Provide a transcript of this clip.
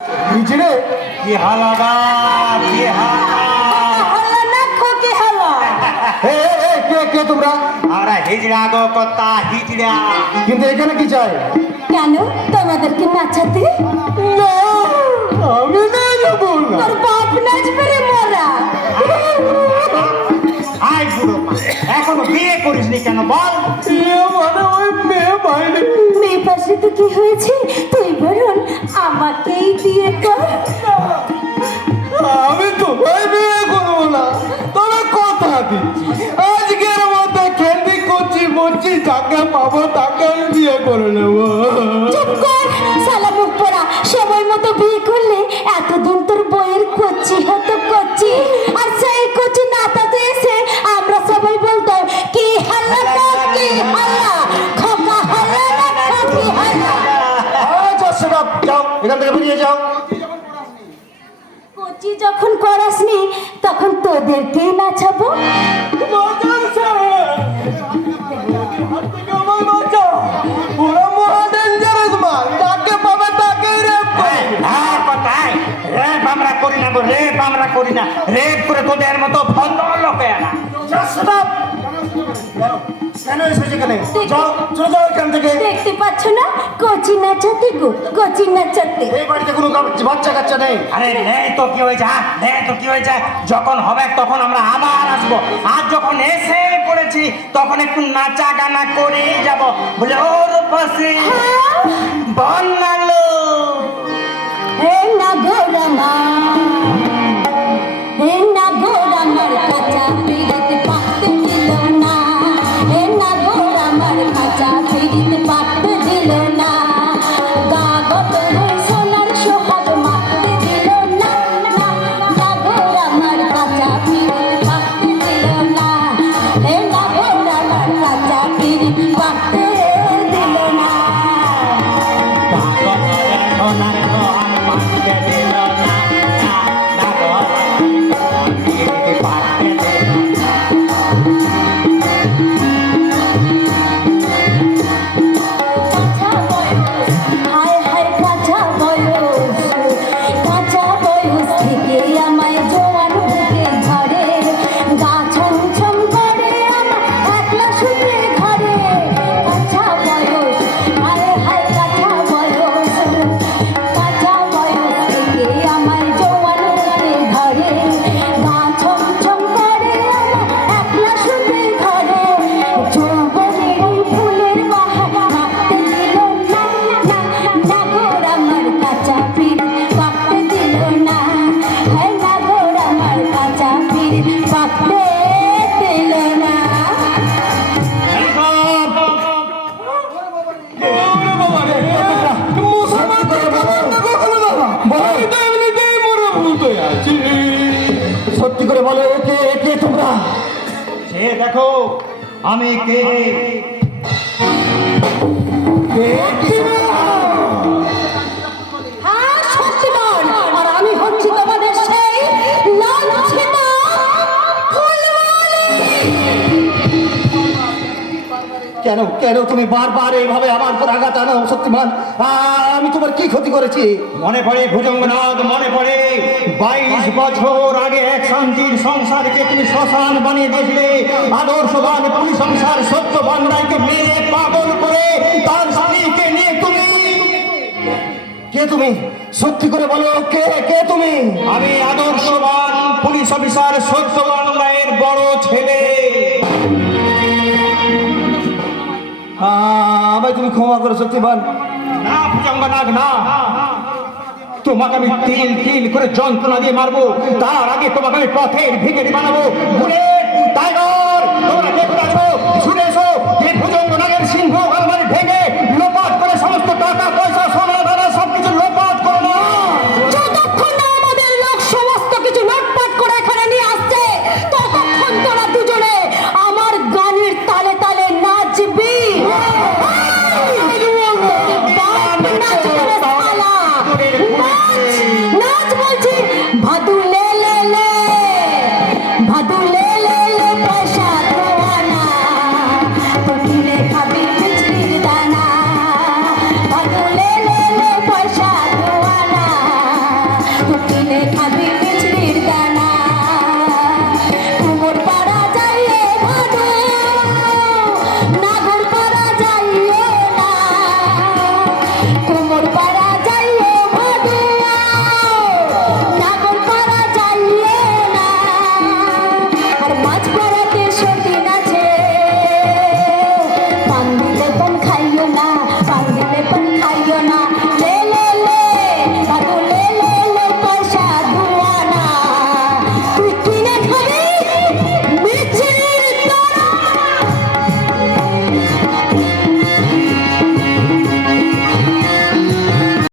নিচে কি হালাডা কি হালা না খোকে হালা। হে কে কে তোমরা? আমরা হিজড়া গো কত্তা হিজড়া। কিন্তু এখানে কি চাই? কেন তোমাদেরকে নাচাতে? না আমি না যাবো না। তোর বাপ নাচবে রে মোরা। আই বুড়ো মা, এখনো বিয়ে করিসনি কেন বল? মানে ওই মেয়ে বাইরে। মেয়ে পাশে তো কি হয়েছে, তুই বরং আমাকেই দিয়ে কর। আমি তোমায় বিয়ে করবো না, তবে কথা দিচ্ছি আজকের মধ্যে খেলবি করছি বলছি, যাকে পাবো তাকে আমি বিয়ে করে নেবো। চুপ কর শালা মুখ পড়া। সময় মতো বিয়ে করলে এতদিন তোর বইয়ের কচি হতো কচি, আর সেই কচি নাতাতে এসে আমরা সবাই বলতাম কি হাল্লা কি হাল্লা, খোকা হাল্লা না খোকি হাল্লা। যাও এখান থেকে বেরিয়ে যাও। কচি যখন করাসনি তখন তোদেরকেই নাচাবো। বাজান স্যার, আমার বাচ্চা ওরা মহা ডেঞ্জারাস মাল, যাকে পাবে তাকেই রেপ করে। হ্যাঁ কোথায় রেপ আমরা করি না গো, রেপ আমরা করি না। রেপ করে তোদের মতো ভদ্র লোকে না। কেন এসেছে এখানে? যাও চলে যাও এখান থেকে। দেখতে পাচ্ছ না কচি নাচাতে গো, কচি নাচাতে। এই বাড়িতে কোনো বাচ্চা কাচ্চা নেই। আরে নেই তো কি হয়েছে, নেই তো কি হয়েছে, যখন হবে তখন আমরা আবার আসবো। আর যখন এসে পড়েছি তখন একটু নাচা গানা করেই যাব। বলে ওর পাশে বন্যালো হে না গোরামা, হে না গোরামার কাঁচা পিড়িতে পাকতে দিল না, হে না গোরামার কাঁচা পিড়িতে পাকতে দিল না, গা গতরে সোনার সোহাগ মাখতে দিল না, না গোরামার কাঁচা পিড়িতে পাকতে দিল না, হে না গোরামার কাঁচা পিড়িতে পাকতে দিল না। কাঁচা বয়স, হায় হায় কাঁচা বয়স, কাঁচা বয়স থেকে আমায় জোয়ান বুকে ধরে, গা ছমছম করে আমার একলা শুতে ঘরে। কাঁচা বয়স, হায় হায় কাঁচা বয়স, কাঁচা বয়স থেকে আমায় জোয়ান বুকে ধরে, গা ছমছম করে আমার একলা শুতে ঘরে। যৌবনের ফুলের বাহার রাখতে দিল না, নাগর আমার কাঁচা পীর পাকতে দিল না, হ্যাঁ নাগর আমার কাঁচা পীর পাকতে দিল না। ওরে বাবা রে, মুসলমানদের বাবা না কখনো বাবা, আমি তো এমনিতেই মরে ভূত হয়ে আছি। সত্যি করে বলো কে কে তোমরা? সে দেখো আমি কে। কে কি হ্যাঁ সত্যি বল, আর আমি হচ্ছি তোমাদের সেই লাঞ্ছিত ফুলওয়ালি। কেন কেন তুমি বারবার এইভাবে আমার উপর আঘাত আনো? শক্তিমান, আমি তোমার কি ক্ষতি করেছি? মনে পড়ে ভুজঙ্গনাথ, মনে পড়ে 22 বছর আগে এক শান্তির সংসারকে তুমি শ্মশান বানিয়ে দিয়েছিলে। আদর্শবান পুলিশ সংসার সত্যবান রায়কে মেরে পাগল করে তার স্ত্রীকে নিয়ে তুমি। কে তুমি? সত্যি করে বলো কে কে তুমি? আমি আদর্শবান পুলিশ অফিসার সত্যবান রায়ের বড় ছেলে। আমায় তুমি ক্ষমা করো শক্তিমান। না ভুজঙ্গনাথ না, তোমাকে আমি তিল তিল করে যন্ত্রণা দিয়ে মারবো। তার আগে তোমাকে আমি পথের ভিখারি বানাবো, ভুলে